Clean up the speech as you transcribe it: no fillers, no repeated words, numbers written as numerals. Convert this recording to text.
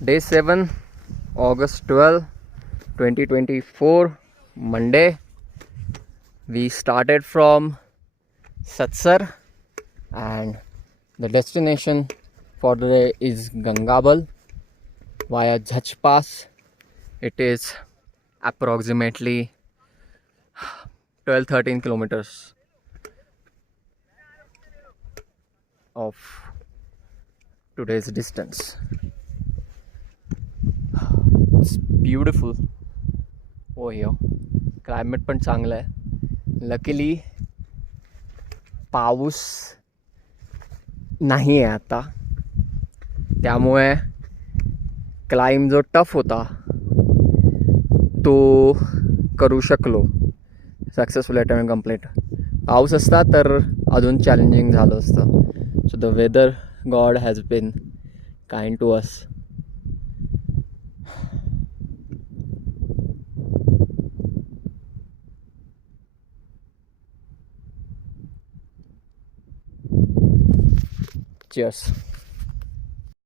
Day 7, August 12, 2024, Monday. We started from Satsar and the destination for the day is Gangabal via Jhach Pass. It is approximately 12-13 kilometers of today's distance. It's beautiful over here. Climate पण चांगलं आहे. लकीली पाऊस नाही आहे आता, त्यामुळे क्लाइंब जो टफ होता तो करू शकलो सक्सेसफुल अटेम्प्ट कंप्लीट. पाऊस असता तर अजून चॅलेंजिंग झालं असतं. So the weather god has been kind to us. Cheers.